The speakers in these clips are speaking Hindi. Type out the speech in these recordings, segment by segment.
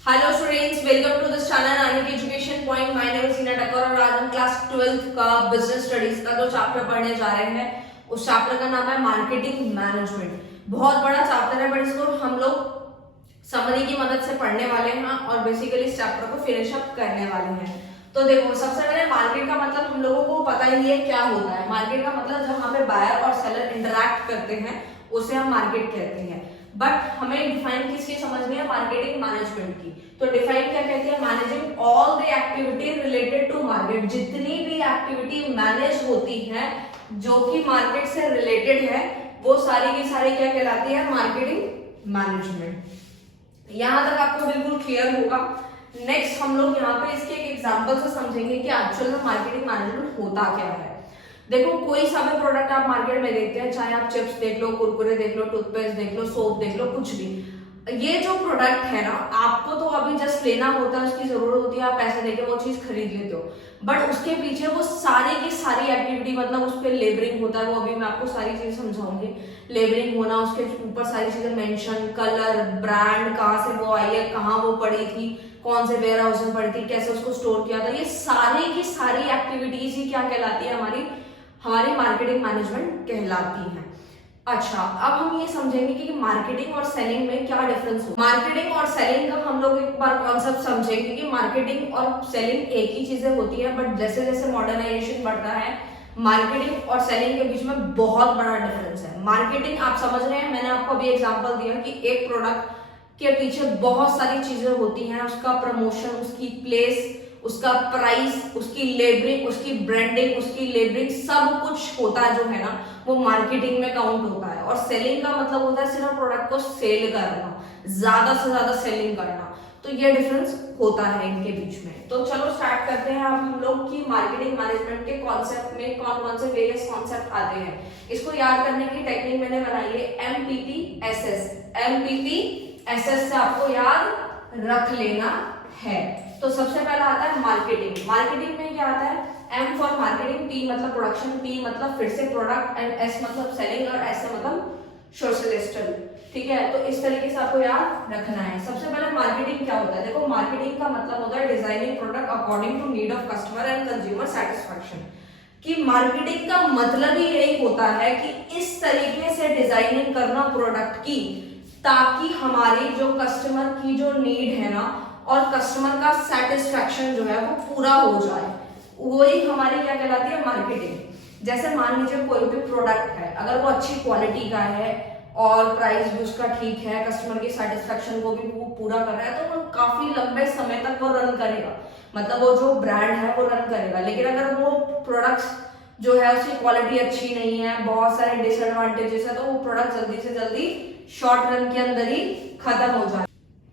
Hello students, welcome to this channel Arnik education point. My name is Seena Takar और आज हम क्लास 12th का बिजनेस स्टडीज का जो चैप्टर पढ़ने जा रहे हैं उस चैप्टर का नाम है मार्केटिंग मैनेजमेंट। बहुत बड़ा चैप्टर है बट इसको हम लोग समरी की मदद से पढ़ने वाले हैं और बेसिकली इस चैप्टर को फिनिश अप करने वाले हैं। तो देखो, सबसे पहले मार्केट का मतलब हम लोगों को पता ही है क्या होता है। मार्केट का मतलब जहाँ पे बायर और सेलर इंटरैक्ट करते हैं उसे हम मार्केट कहते हैं। बट हमें डिफाइन किसकी समझनी है? मार्केटिंग मैनेजमेंट की। तो डिफाइन क्या कहते हैं? Managing all the activity related to market. जितनी भी एक्टिविटी मैनेज होती है जो कि मार्केट से रिलेटेड है वो सारी की सारी क्या कहलाती है? Marketing management. यहां तक आपको बिल्कुल क्लियर होगा। नेक्स्ट हम लोग यहाँ पे इसके एक एग्जांपल से समझेंगे कि एक्चुअल में मार्केटिंग मैनेजमेंट होता क्या है। देखो, कोई सा भी प्रोडक्ट आप मार्केट में देखते हैं, चाहे आप चिप्स देख लो, कुरकुरे देख लो, टूथपेस्ट देख लो, सोप देख लो, कुछ भी, ये जो प्रोडक्ट है ना, आपको तो अभी जस्ट लेना होता है, उसकी जरूरत होती है, आप पैसे देके वो चीज खरीद लेते हो। बट उसके पीछे वो सारी की सारी एक्टिविटी, मतलब उस पर लेबरिंग होता है। वो अभी मैं आपको सारी चीजें समझाऊंगी। लेबरिंग होना, उसके ऊपर सारी चीजें मेंशन, कलर, ब्रांड, कहाँ से वो आई है, कहाँ वो पड़ी थी, कौन से वेयर हाउस में पड़ी थी, कैसे उसको स्टोर किया था, ये सारी की सारी एक्टिविटीज ही क्या कहलाती है? हमारी मार्केटिंग मैनेजमेंट कहलाती है। अच्छा, अब हम ये समझेंगे कि मार्केटिंग और सेलिंग में क्या डिफरेंस है। मार्केटिंग और सेलिंग का हम लोग एक बार कॉन्सेप्ट समझेंगे कि मार्केटिंग और सेलिंग एक ही चीजें होती है, बट जैसे जैसे मॉडर्नाइजेशन बढ़ रहा है मार्केटिंग और सेलिंग के बीच में बहुत बड़ा डिफरेंस है। मार्केटिंग आप समझ रहे हैं, मैंने आपको अभी एग्जांपल दिया कि एक प्रोडक्ट के पीछे बहुत सारी चीजें होती हैं, उसका प्रमोशन, उसकी प्लेस, उसका प्राइस, उसकी लेबरिंग, उसकी ब्रांडिंग, उसकी लेबरिंग, सब कुछ होता है जो है ना, वो मार्केटिंग में काउंट होता है। और सेलिंग का मतलब होता है सिर्फ प्रोडक्ट को सेल करना, ज्यादा से ज्यादा सेलिंग करना। तो ये डिफरेंस होता है इनके बीच में। तो चलो स्टार्ट करते हैं अब हम लोग की मार्केटिंग मैनेजमेंट के कॉन्सेप्ट में कौन कौन से वेरियस कॉन्सेप्ट आते हैं। इसको याद करने की टेक्निक मैंने बनाई है MPPSS। MPPSS से आपको याद रख लेना है। तो सबसे पहला आता है मार्केटिंग। मार्केटिंग में क्या आता है? M फॉर मार्केटिंग, P मतलब प्रोडक्शन, P मतलब फिर से प्रोडक्ट, एंड S मतलब सेलिंग और S मतलब सोशलिस्टल। ठीक है, तो इस तरीके से आपको याद रखना है। सबसे पहले मार्केटिंग क्या होता है? देखो, मार्केटिंग का मतलब होता है designing product according to need of customer and consumer satisfaction. कि मार्केटिंग का मतलब ही यही होता है कि इस तरीके से डिजाइनिंग करना प्रोडक्ट की ताकि हमारी जो कस्टमर की जो नीड है ना और कस्टमर का सेटिस्फैक्शन जो है वो पूरा हो जाए, वही हमारी क्या कहलाती है? मार्केटिंग। जैसे मान लीजिए कोई भी प्रोडक्ट है, अगर वो अच्छी क्वालिटी का है और प्राइस भी उसका ठीक है, कस्टमर की सेटिस्फैक्शन को भी वो पूरा कर रहा है, तो वो काफी लंबे समय तक वो रन करेगा, मतलब वो जो ब्रांड है वो रन करेगा। लेकिन अगर वो प्रोडक्ट्स जो है उसकी क्वालिटी अच्छी नहीं है, बहुत सारे डिसएडवांटेजेस है, तो वो प्रोडक्ट जल्दी से जल्दी शॉर्ट रन के अंदर ही खत्म हो जाए।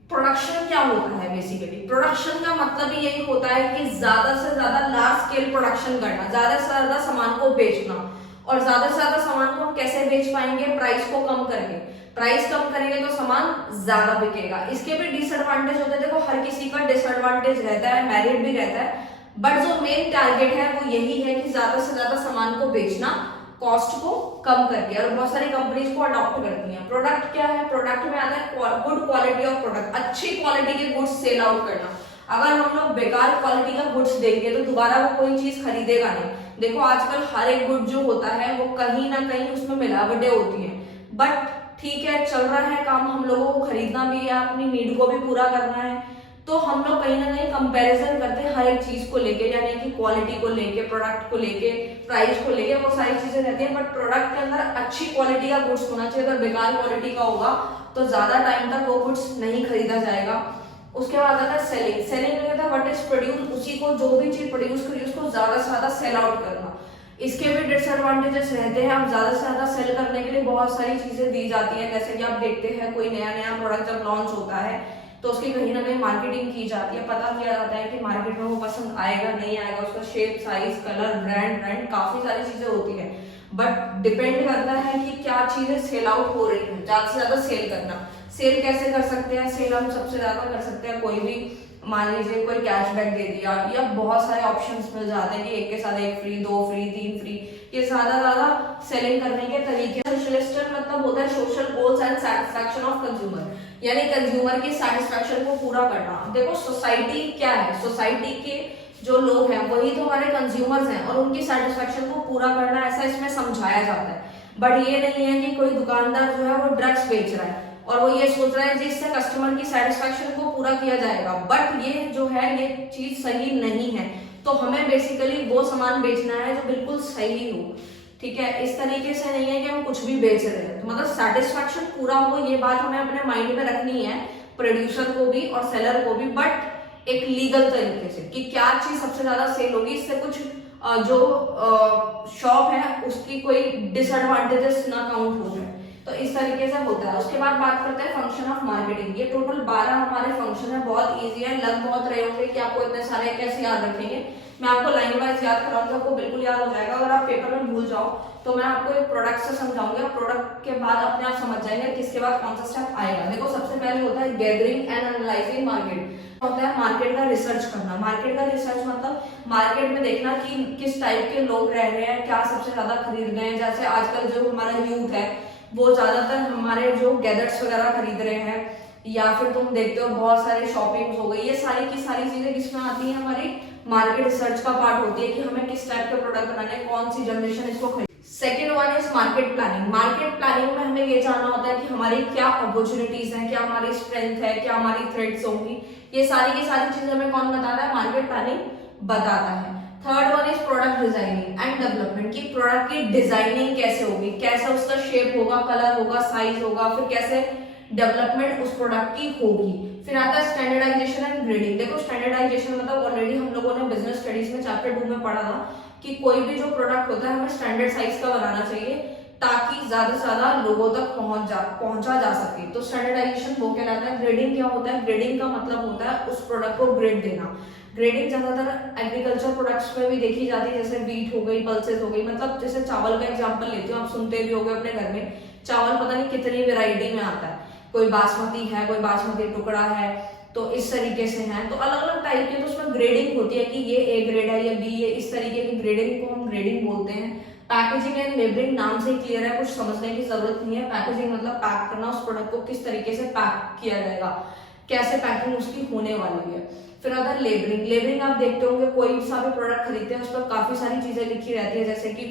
प्रोडक्शन क्या होता है? बेसिकली प्रोडक्शन का मतलब ही यही होता है कि ज्यादा से ज्यादा लार्ज स्केल प्रोडक्शन करना, ज्यादा से ज्यादा सामान को बेचना। और ज्यादा से ज्यादा सामान को हम कैसे बेच पाएंगे? प्राइस को कम करके। प्राइस कम करेंगे तो सामान ज्यादा बिकेगा। इसके भी डिसएडवांटेज होते हैं। देखो, हर किसी का डिसएडवांटेज रहता है, मेरिट भी रहता है, बट जो मेन टारगेट है वो यही है कि ज्यादा से ज्यादा सामान को बेचना, कॉस्ट को कम करके। और बहुत सारी कंपनीज को अडॉप्ट करती हैं। प्रोडक्ट क्या है? प्रोडक्ट में आता है गुड क्वालिटी ऑफ प्रोडक्ट, अच्छी क्वालिटी के गुड्स सेल आउट करना। अगर हम लोग बेकार क्वालिटी का गुड्स देंगे तो दोबारा वो कोई चीज खरीदेगा नहीं। देखो, आजकल हर एक गुड जो होता है वो कहीं ना कहीं उसमें मिलावटें होती हैं, बट ठीक है, चल रहा है काम, हम लोगों को खरीदना भी है, अपनी नीड को भी पूरा करना है, तो हम लोग कहीं ना कहीं कंपैरिजन करते हैं हर एक चीज को लेके, यानी कि क्वालिटी को लेके, प्रोडक्ट को लेके, प्राइस को लेके, वो सारी चीजें रहती है। बट प्रोडक्ट के अंदर अच्छी क्वालिटी का गुड्स होना चाहिए। अगर बेकार क्वालिटी का होगा तो ज्यादा टाइम तक वो गुड्स नहीं खरीदा जाएगा। उसके बाद आता है सेलिंग। सेलिंग में कहता है व्हाट इज प्रोड्यूस, उसी को जो भी चीज प्रोड्यूस करी उसको ज्यादा से ज्यादा सेल आउट करना। इसके भी डिसएडवांटेजेस रहते हैं। अब ज्यादा से ज्यादा सेल करने के लिए बहुत सारी चीजें दी जाती है। जैसे कि आप देखते हैं कोई नया नया प्रोडक्ट जब लॉन्च होता है तो उसकी कहीं ना कहीं मार्केटिंग की जाती है, पता किया जाता है कि मार्केट में वो पसंद आएगा नहीं आएगा, उसका शेप, साइज, कलर, ब्रांड काफी सारी चीजें होती है। बट डिपेंड करता है कि क्या चीजें सेल आउट हो रही है। ज्यादा से ज्यादा सेल करना, सेल कैसे कर सकते हैं? सेल हम सबसे ज्यादा कर सकते हैं, कोई भी मान लीजिए कोई कैशबैक दे दिया, या बहुत सारे ऑप्शंस मिल जाते हैं कि एक के साथ एक फ्री, 2 फ्री, 3 फ्री, ये ज्यादा सेलिंग करने के तरीके। सोशलिस्ट मतलब होता है social goals and satisfaction of consumer. यानी कंज्यूमर की सेटिस्फैक्शन को पूरा करना। देखो सोसाइटी क्या है, सोसाइटी के जो लोग हैं वही तो हमारे कंज्यूमर्स हैं और उनकी सेटिस्फैक्शन को पूरा करना, ऐसा इसमें समझाया जाता है। बट ये नहीं है कि कोई दुकानदार जो है वो ड्रग्स बेच रहा है और वो ये सोच रहा है जिससे कस्टमर की सेटिस्फैक्शन को पूरा किया जाएगा, बट ये जो है ये चीज सही नहीं है। तो हमें बेसिकली वो सामान बेचना है जो बिल्कुल सही हो, ठीक है। इस तरीके से नहीं है कि हम कुछ भी बेच रहे हैं, तो मतलब सेटिस्फैक्शन पूरा हो, ये बात हमें अपने माइंड में रखनी है, प्रोड्यूसर को भी और सेलर को भी, बट एक लीगल तरीके से कि क्या चीज सबसे ज्यादा सेल होगी, इससे कुछ जो शॉप है उसकी कोई डिसएडवांटेजेस ना काउंट हो जाए। तो इस तरीके से होता है। उसके बाद बात करते हैं फंक्शन ऑफ मार्केटिंग। ये टोटल 12 हमारे फंक्शन है, बहुत इजी है, लग बहुत रहे होंगे कि आपको इतने सारे कैसे याद रखेंगे। मैं आपको लाइन वाइज याद कराऊंगा, आपको बिल्कुल याद हो जाएगा। अगर आप पेपर में भूल जाओ तो मैं आपको एक प्रोडक्ट से समझाऊंगी, प्रोडक्ट के बाद अपने आप समझ जाएंगे किसके बाद कौन सा स्टेप आएगा। देखो सबसे पहले होता है गैदरिंग एंड एनालाइजिंग मार्केट, होता है मार्केट का रिसर्च करना। मार्केट का रिसर्च मतलब मार्केट में देखना कि किस टाइप के लोग रह रहे हैं, क्या सबसे ज्यादा खरीद रहे हैं। जैसे आजकल जो हमारा यूथ है वो ज्यादातर हमारे जो गैजेट्स वगैरह खरीद रहे हैं, या फिर तुम देखते हो बहुत सारी शॉपिंग हो गई, ये सारी की सारी चीजें किसमें आती है, हमारी मार्केट रिसर्च का पार्ट होती है कि हमें किस टाइप के प्रोडक्ट बनाने हैं, कौन सी जनरेशन इसको खरीद। Second one is market planning. Market planning में हमें ये जानना होता है कि हमारी क्या अपॉर्चुनिटीज हैं, क्या हमारी स्ट्रेंथ है, क्या हमारी थ्रेट्स होंगी, ये सारी की सारी चीजें हमें कौन बताता है, मार्केट प्लानिंग बताता है। Third one is product designing and development, की प्रोडक्ट की डिजाइनिंग कैसे होगी, कैसा उसका शेप होगा, कलर होगा, साइज होगा, फिर कैसे डेवलपमेंट उस प्रोडक्ट की होगी। फिर आता है स्टैंडर्डाइजेशन एंड ग्रेडिंग। देखो स्टैंडर्डाइजेशन मतलब ऑलरेडी हम लोगों ने बिजनेस स्टडीज में चैप्टर 2 में पढ़ा था कि कोई भी जो प्रोडक्ट होता है हमें स्टैंडर्ड साइज का बनाना चाहिए ताकि ज्यादा से ज्यादा लोगों तक पहुंचा जा सके। तो स्टैंडर्डाइजेशन वो कहलाता है। ग्रेडिंग क्या होता है, ग्रेडिंग का मतलब होता है उस प्रोडक्ट को ग्रेड देना। ग्रेडिंग ज्यादातर एग्रीकल्चर प्रोडक्ट्स में भी देखी जाती है, जैसे व्हीट हो गई, पल्सेस हो गई, मतलब जैसे चावल का एग्जांपल लेती हूँ, आप सुनते भी होंगे अपने घर में चावल पता नहीं कितनी वेराइटी में आता है, कोई बासमती है, कोई बासमती टुकड़ा है, तो इस तरीके से है। तो अलग अलग टाइप के तो उसमें ग्रेडिंग होती है कि ये ए ग्रेड है, ये बी, ये इस तरीके की ग्रेडिंग को हम ग्रेडिंग बोलते हैं। पैकेजिंग एंड लेबलिंग नाम से ही क्लियर है, कुछ समझने की जरूरत नहीं है। पैकेजिंग मतलब पैक करना, उस प्रोडक्ट को किस तरीके से पैक किया जाएगा, कैसे पैकिंग उसकी होने वाली है। फिर आता है लेबलिंग। लेबलिंग आप देखते होंगे कोई सा भी प्रोडक्ट खरीदते हैं उस पर काफी सारी चीजें लिखी रहती है, जैसे कि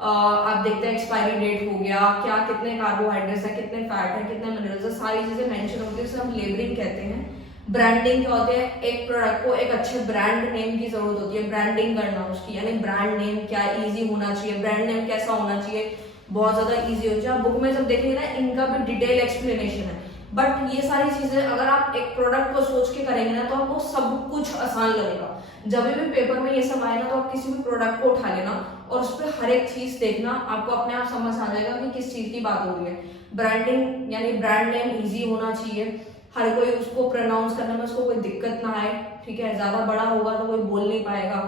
आप देखते हैं एक्सपायरी डेट हो गया, क्या कितने कार्बोहाइड्रेट्स है, कितने फैट है, कितने मिनरल्स है, सारी चीजें मेंशन होती है, उसे हम लेबलिंग कहते हैं। ब्रांडिंग क्या होते हैं, एक प्रोडक्ट को एक अच्छे ब्रांड नेम की जरूरत होती है, ब्रांडिंग करना उसकी, यानी ब्रांड नेम क्या इजी होना चाहिए, ब्रांड नेम कैसा होना चाहिए, बहुत ज्यादा इजी हो चाहिए। बुक में जब देखेंगे ना इनका भी डिटेल एक्सप्लेनेशन है, बट ये सारी चीजें अगर आप एक प्रोडक्ट को सोच के करेंगे ना तो आपको सब कुछ आसान लगेगा। जब भी पेपर में ये सब आए ना तो आप किसी भी प्रोडक्ट को उठा लेना और उस पर हर एक चीज देखना, आपको अपने आप समझ आ जाएगा कि किस चीज की बात हो रही है। ब्रांडिंग यानी ब्रांड नेम इजी होना चाहिए, हर कोई उसको प्रोनाउंस करने में उसको कोई दिक्कत ना आए, ठीक है, ज्यादा बड़ा होगा तो कोई बोल नहीं पाएगा,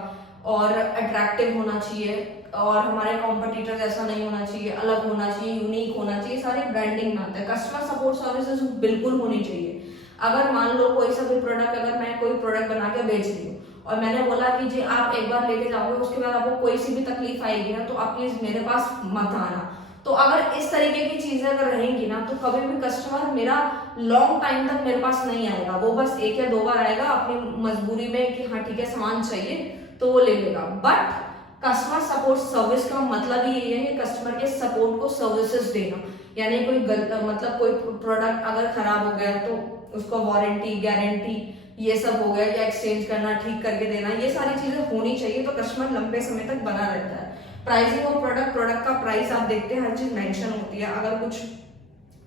और अट्रैक्टिव होना चाहिए, और हमारे कॉम्पिटिटर जैसा नहीं होना चाहिए, अलग होना चाहिए, यूनिक होना चाहिए, सारे ब्रांडिंग में आते हैं। कस्टमर सपोर्ट सर्विसेज बिल्कुल होनी चाहिए। अगर मान लो कोई सा भी प्रोडक्ट, अगर मैं कोई प्रोडक्ट बना के बेच रही हूँ और मैंने बोला कि जी आप एक बार लेके जाओगे, उसके बाद आपको कोई सी भी तकलीफ आएगी ना तो आप प्लीज मेरे पास मत आना। तो अगर इस तरीके की चीजें अगर रहेंगी ना तो कभी भी कस्टमर मेरा लॉन्ग टाइम तक मेरे पास नहीं आएगा, वो बस 1 या 2 बार आएगा अपनी मजबूरी में कि हाँ ठीक है सामान चाहिए तो वो ले लेगा। बट कस्टमर सपोर्ट सर्विस का मतलब ही यही है कि कस्टमर के सपोर्ट को सर्विसेज देना, यानी कोई मतलब कोई प्रोडक्ट अगर खराब हो गया तो उसको वारंटी, गारंटी, ये सब हो गया, या एक्सचेंज करना, ठीक करके देना, ये सारी चीजें होनी चाहिए तो कस्टमर लंबे समय तक बना रहता है। प्राइसिंग ऑफ प्रोडक्ट का प्राइस आप देखते हैं हर चीज मेंशन होती है। अगर कुछ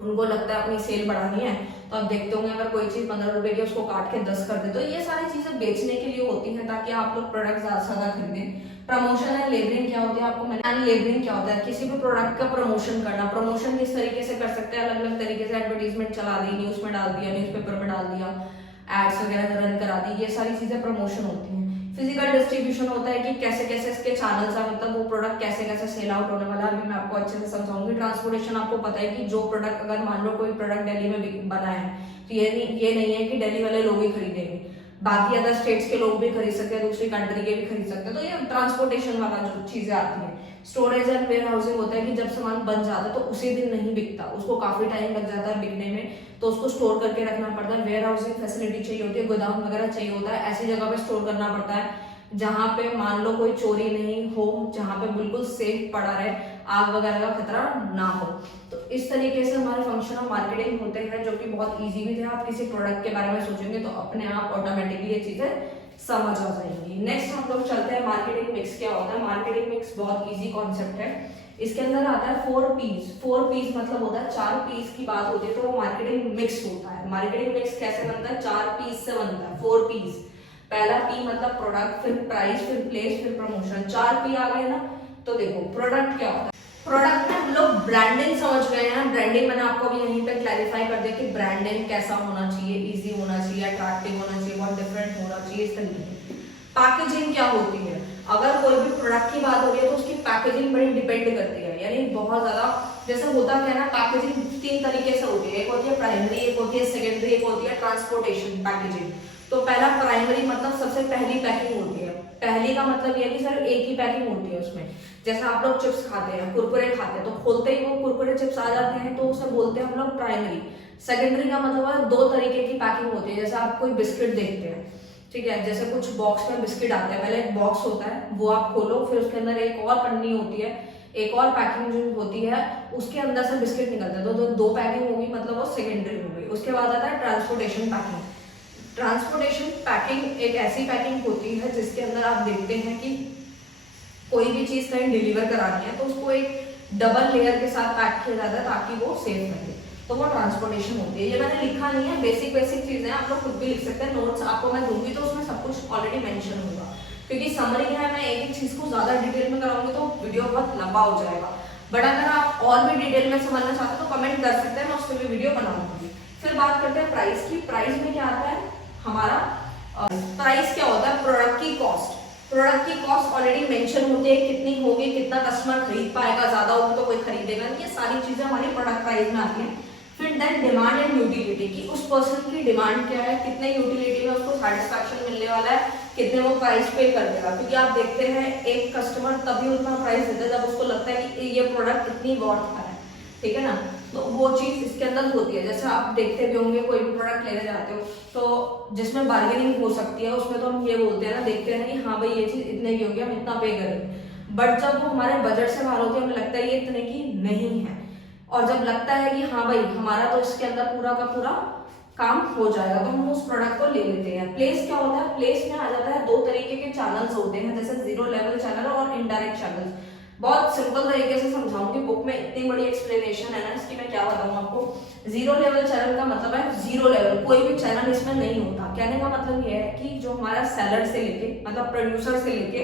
उनको लगता है अपनी सेल बढ़ानी है तो आप देखते होंगे अगर कोई चीज 15 रुपए की उसको काट के 10 कर दे, तो ये सारी चीजें बेचने के लिए होती हैं ताकि आप लोग प्रोडक्ट ज्यादा से ज्यादा खरीदें। प्रमोशन एंड लेबलिंग क्या होती है आपको मैंने, लेबलिंग क्या होता है, किसी भी प्रोडक्ट का प्रमोशन करना। प्रमोशन किस तरीके से कर सकते हैं, अलग अलग तरीके से, एडवर्टीजमेंट चला दी, न्यूज में डाल दिया, न्यूज़पेपर में डाल दिया, एड्स वगैरह रन करा दी, ये सारी चीजें प्रमोशन होती हैं। फिजिकल डिस्ट्रीब्यूशन होता है कि कैसे कैसे इसके चैनल्स है, मतलब वो प्रोडक्ट कैसे कैसे सेल आउट होने वाला है, अभी मैं आपको अच्छे से समझाऊंगी। ट्रांसपोर्टेशन आपको पता है कि जो प्रोडक्ट अगर मान लो कोई प्रोडक्ट दिल्ली में बना है तो ये नहीं है कि दिल्ली वाले लोग ही खरीदेंगे, बाकी अदर स्टेट्स के लोग भी खरीद सकते हैं, दूसरी कंट्री के भी खरीद सकते हैं। तो ये ट्रांसपोर्टेशन वाला जो चीजें आती है। स्टोरेज एंड वेयर हाउसिंग होता है कि जब सामान बन जाता है तो उसी दिन नहीं बिकता, उसको काफी टाइम लग जाता है बिकने में, तो उसको स्टोर करके रखना पड़ता है। वेयर हाउसिंग फैसिलिटी चाहिए होती है, गोदाम वगैरह चाहिए होता है, ऐसी जगह पे स्टोर करना पड़ता है जहां पे मान लो कोई चोरी नहीं हो, जहां पे बिल्कुल सेफ पड़ा रहे, आग वगैरह का खतरा ना हो। तो इस तरीके से हमारे फंक्शन ऑफ मार्केटिंग होते हैं, जो कि बहुत इजी भी थे। आप किसी प्रोडक्ट के बारे में सोचेंगे तो अपने आप ऑटोमेटिकली ये चीजें समझ आ जाएंगी। नेक्स्ट हम लोग चलते हैं मार्केटिंग मिक्स क्या होता है। मार्केटिंग मिक्स बहुत इजी कॉन्सेप्ट है। इसके अंदर आता है 4 पीस। 4 पीस मतलब होता है 4 पीस की बात होती है तो वो मार्केटिंग मिक्स होता है। मार्केटिंग मिक्स कैसे बनता है? 4 पीस से बनता है, 4 पीस। पहला पी मतलब प्रोडक्ट, फिर प्राइस, फिर प्लेस, फिर प्रमोशन। 4 पी आ गए ना। तो देखो प्रोडक्ट क्या होता है। प्रोडक्ट में हम लोग ब्रांडिंग समझ गए हैं। ब्रांडिंग मैंने आपको भी यहीं पे क्लैरिफाई कर दिया कि ब्रांडिंग कैसा होना चाहिए, इजी होना चाहिए, अट्रैक्टिव होना चाहिए, बहुत डिफरेंट होना चाहिए, इस तरीके की। पैकेजिंग क्या होती है? अगर कोई भी प्रोडक्ट की बात हो रही है तो उसकी पैकेजिंग बड़ी डिपेंड करती है, यानी बहुत ज्यादा। जैसे होता क्या है ना, पैकेजिंग 3 तरीके से होती है। एक होती है प्राइमरी, एक होती है सेकेंडरी, एक होती है ट्रांसपोर्टेशन पैकेजिंग। तो पहला प्राइमरी मतलब सबसे पहली पैकिंग होती है। पहली का मतलब यह कि सर एक ही पैकिंग होती है उसमें। जैसा आप लोग चिप्स खाते हैं, कुरकुरे खाते हैं, तो खोलते ही वो कुरकुरे चिप्स आ जाते हैं, तो उसे बोलते हैं हम लोग प्राइमरी। सेकेंडरी का मतलब है 2 तरीके की पैकिंग होती है। जैसे आप कोई बिस्किट देखते हैं, ठीक है, जैसे कुछ बॉक्स में बिस्किट आते हैं, पहले एक बॉक्स होता है, वो आप खोलो, फिर उसके अंदर एक और पन्नी होती है, एक और पैकिंग जो होती है, उसके अंदर से बिस्किट निकलता है। तो 2 पैकिंग होगी, मतलब वो सेकेंडरी हो गई। उसके बाद आता है ट्रांसपोर्टेशन पैकिंग। ट्रांसपोर्टेशन पैकिंग एक ऐसी पैकिंग होती है जिसके अंदर आप देखते हैं कि कोई भी चीज कहीं डिलीवर करानी है तो उसको एक डबल लेयर के साथ पैक किया जाता है ताकि वो सेफ रहे, तो वो ट्रांसपोर्टेशन होती है। ये मैंने लिखा नहीं है, बेसिक चीजें आप लोग खुद भी लिख सकते हैं। नोट्स आपको मैं दूंगी तो उसमें सब कुछ ऑलरेडी मेंशन होगा, क्योंकि समरी है, मैं एक चीज को ज्यादा डिटेल में कराऊंगी तो वीडियो बहुत लंबा हो जाएगा। बट अगर आप और भी डिटेल में समझना चाहते हैं तो कमेंट कर सकते हैं, मैं उसके लिए वीडियो बनाऊंगी। फिर बात करते हैं प्राइस की। प्राइस में क्या आता है हमारा? प्राइस क्या होता है? प्रोडक्ट की कॉस्ट। प्रोडक्ट की कॉस्ट ऑलरेडी मेंशन होती है, कितनी होगी, कितना कस्टमर खरीद पाएगा, ज्यादा होगी तो कोई खरीदेगा नहीं, ये सारी चीजें हमारी प्रोडक्ट प्राइस में आती है। फिर देन डिमांड एंड यूटिलिटी, कि उस पर्सन की डिमांड क्या है, कितने यूटिलिटी में उसको सेटिस्फैक्शन मिलने वाला है, कितने वो प्राइस पे कर देगा। क्योंकि आप देखते हैं एक कस्टमर तभी उतना प्राइस देता है जब उसको लगता है कि ये प्रोडक्ट इतनी वर्थ का है, ठीक है ना। तो वो चीज इसके अंदर होती है। जैसे आप देखते भी होंगे कोई भी प्रोडक्ट लेने जाते हो तो जिसमें बार्गेनिंग हो सकती है उसमें तो हम ये बोलते हैं ना, देखते हैं कि हाँ भाई ये चीज इतने की होगी, हम इतना पे करेंगे। बट जब वो हमारे बजट से बाहर होती है, हमें लगता है ये इतने की नहीं है, और जब लगता है कि हाँ भाई हमारा तो इसके अंदर पूरा का पूरा काम हो जाएगा, तो हम उस प्रोडक्ट को ले लेते हैं। प्लेस क्या होता है? प्लेस में आ जाता है 2 तरीके के चैनल्स होते हैं, जैसे 0 लेवल चैनल और इनडायरेक्ट चैनल। बहुत सिंपल तरीके से समझाऊंगी, बुक में इतनी बड़ी एक्सप्लेनेशन है ना इसकी, मैं क्या बताऊं आपको। 0 लेवल चैनल का मतलब है 0 लेवल, कोई भी चैनल इसमें नहीं होता। कहने का मतलब यह है कि जो हमारा सेलर से लेके, मतलब प्रोड्यूसर से लेके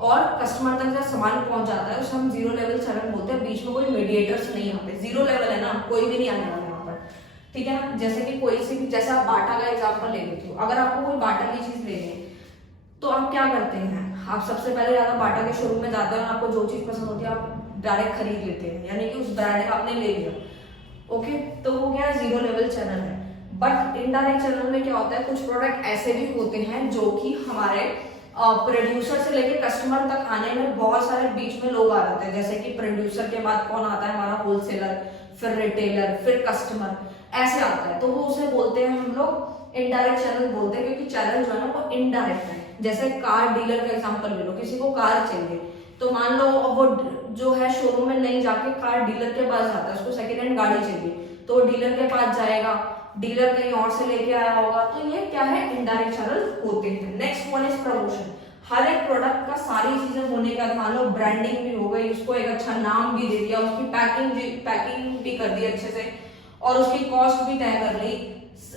और कस्टमर तक जब सामान पहुंच जाता है उसे हम 0 लेवल चैनल बोलते हैं। बीच में कोई मीडिएटर्स नहीं आते। 0 लेवल है ना, कोई भी नहीं आने वाला यहाँ पर, ठीक है ना। जैसे कि कोई सी भी, जैसे आप बाटा का एग्जाम्पल ले लेते हो, अगर आपको कोई बाटा की चीज लेनी है तो आप क्या करते हैं? आप सबसे पहले ज्यादा बाटा के शोरूम में जाते हैं और आपको जो चीज पसंद होती है आप डायरेक्ट खरीद लेते हैं, यानी कि उस ब्रांड का आपने ले लिया, ओके। तो वो क्या है? 0 लेवल चैनल है। बट इनडायरेक्ट चैनल में क्या होता है, कुछ प्रोडक्ट ऐसे भी होते हैं जो कि हमारे प्रोड्यूसर से लेके कस्टमर तक आने में बहुत सारे बीच में लोग आ जाते हैं। जैसे कि प्रोड्यूसर के बाद कौन आता है? हमारा होलसेलर, फिर रिटेलर, फिर कस्टमर, ऐसे आता है। तो वो उसे बोलते हैं हम लोग इनडायरेक्ट चैनल बोलते हैं, क्योंकि चैनल जो है ना वो इनडायरेक्ट है। जैसे कार डीलर का एग्जांपल ले लो, किसी को कार चाहिए तो मान लो वो जो है शोरूम में नहीं जाके कार डीलर के पास जाता है, उसको सेकेंड हैंड गाड़ी चाहिए तो वो डीलर के पास जाएगा, डीलर कहीं और से लेके आया होगा। तो ये क्या है? इनडायरेक्ट चैनल होते हैं। Next one is promotion. हर एक प्रोडक्ट का सारी चीजें होने का, मान लो ब्रांडिंग भी हो गई, उसको एक अच्छा नाम भी दे दिया, उसकी पैकिंग भी कर दी अच्छे से, और उसकी कॉस्ट भी तय कर ली,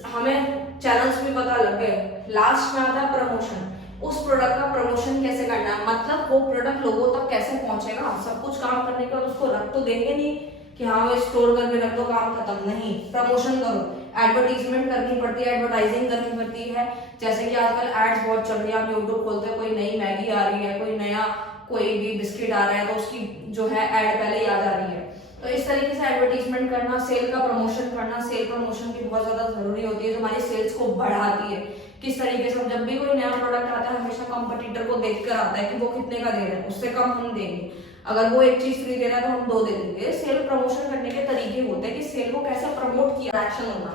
हमें चैनल्स भी पता लग गए। लास्ट में आता है प्रमोशन। उस प्रोडक्ट का प्रमोशन कैसे करना है, मतलब वो प्रोडक्ट लोगों तक कैसे पहुंचेगा। सब कुछ काम करने के बाद उसको रख तो देंगे नहीं कि हाँ वो स्टोर करके रख दो काम खत्म, नहीं, प्रमोशन करो, एडवर्टीजमेंट करनी पड़ती है, एडवर्टाइजिंग करनी पड़ती है। जैसे कि आजकल एड्स बहुत चल रही है, आप यूट्यूब खोलते हैं, कोई नई मैगी आ रही है, कोई नया कोई भी बिस्किट आ रहा है तो उसकी जो है एड पहले ही आ जा रही है। तो इस तरीके से एडवर्टीजमेंट करना, सेल का प्रमोशन करना, सेल प्रमोशन भी बहुत ज्यादा जरूरी होती है जो हमारी सेल्स को बढ़ाती है। किस तरीके से, जब भी कोई नया प्रोडक्ट आता है हमेशा कंपटीटर को देख कर आता है कि वो कितने का दे रहे हैं, उससे कम हम देंगे। अगर वो एक चीज फ्री दे रहा है तो हम 2 दे देंगे। सेल प्रमोशन करने के तरीके होते हैं कि सेल को कैसे प्रमोट किया, एक्शन होना,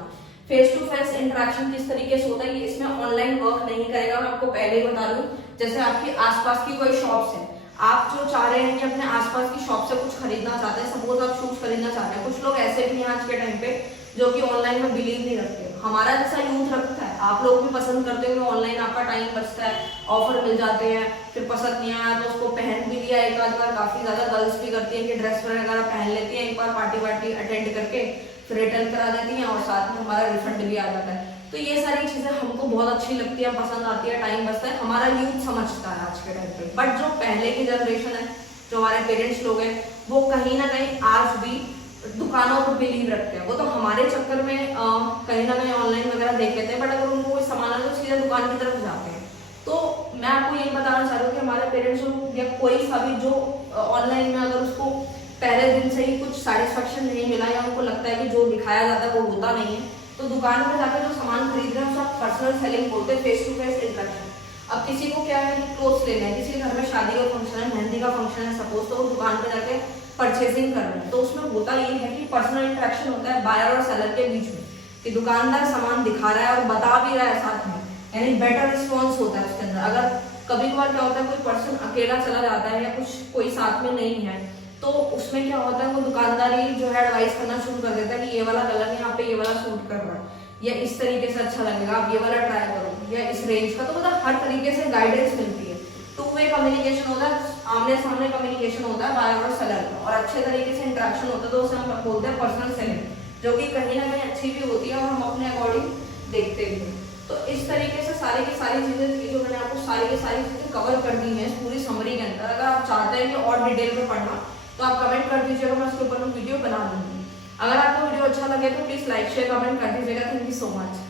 फेस टू फेस इंटरेक्शन किस तरीके से होता है। ये इसमें ऑनलाइन वर्क नहीं करेगा, मैं आपको पहले ही बता दूं। जैसे आपके आसपास की कोई शॉप्स है, आप जो चाह रहे हैं कि अपने आसपास की शॉप से कुछ खरीदना चाहते हैं, सपोज आप शूज खरीदना चाहते हैं, कुछ लोग ऐसे भी हैं आज के टाइम पे जो कि ऑनलाइन में बिलीव नहीं रखते। हमारा जैसा यूथ रखता है, आप लोग भी पसंद करते हो, ऑनलाइन आपका टाइम बचता है, ऑफर मिल जाते हैं, फिर पसंद नहीं आया तो उसको पहन भी लिया एक आध बार। काफी ज्यादा गर्ल्स भी करती है कि ड्रेस वगैरह पहन लेती है, एक बार पार्टी वार्टी अटेंड करके फिर रिटर्न करा देती हैं और साथ में हमारा रिफंड भी आ जाता है। तो ये सारी चीजें हमको बहुत अच्छी लगती है, पसंद आती है, टाइम बचता है, हमारा यूथ समझता है आज के टाइम पे। बट जो पहले की जनरेशन है, जो हमारे पेरेंट्स लोग हैं, वो कहीं ना कहीं आज भी दुकानों पर बिलीव रखते हैं। वो तो हमारे चक्कर में कहीं ना कहीं ऑनलाइन वगैरह देख लेते हैं, बट अगर उनको कोई सामान है तो सीधे दुकान की तरफ जाते हैं। तो मैं आपको यही बताना चाह रही हूँ कि हमारे पेरेंट्स या कोई सा भी जो ऑनलाइन में अगर उसको पहले दिन से ही कुछ सेटिस्फेक्शन नहीं मिला या उनको लगता है कि जो दिखाया जाता है वो होता नहीं है, तो दुकान पर जाकर जो सामान खरीद रहे हैं उसको पर्सनल सेलिंग बोलते हैं, फेस टू फेस इंटरेक्शन। अब किसी को क्या है कि क्लोथ्स लेना है, किसी के घर में शादी का फंक्शन है, मेहंदी का फंक्शन है सपोज, तो वो दुकान पे जाके परचेसिंग कर रहे हैं। तो उसमें होता ये है कि पर्सनल इंटरेक्शन होता है बायर और सेलर के बीच में, कि दुकानदार सामान दिखा रहा है और बता भी रहा है साथ में, यानी बेटर रिस्पॉन्स होता है उसके अंदर। अगर कभी कभार क्या होता है कोई पर्सन अकेला चला जाता है या कुछ कोई साथ में नहीं है, तो उसमें क्या होता है वो दुकानदार ही जो है एडवाइस करना शुरू कर देता है कि ये वाला कलर यहाँ पे ये वाला सूट कर रहा है, या इस तरीके से अच्छा लगेगा, आप ये वाला ट्राई करो, या इस रेंज का। तो मतलब हर तरीके से गाइडेंस मिलती है, टू वे कम्युनिकेशन होता है, आमने सामने कम्युनिकेशन होता है बायर और सेलर का, और अच्छे तरीके से इंटरेक्शन होता है, तो उसे हम बोलते हैं पर्सनल सेलिंग, जो कि कहीं ना कहीं अच्छी भी होती है और हम अपने अकॉर्डिंग देखते भी हैं। तो इस तरीके से सारी की सारी चीजें जो मैंने आपको सारी की सारी चीजें कवर कर दी हैं इस पूरी समरी के अंदर। अगर आप चाहते हैं कि और डिटेल में पढ़ना तो आप कमेंट कर दीजिएगा, मैं उसके ऊपर वीडियो बना दूंगी। अगर आपको वीडियो अच्छा लगे तो प्लीज लाइक शेयर कमेंट कर दीजिएगा। Thank you so much.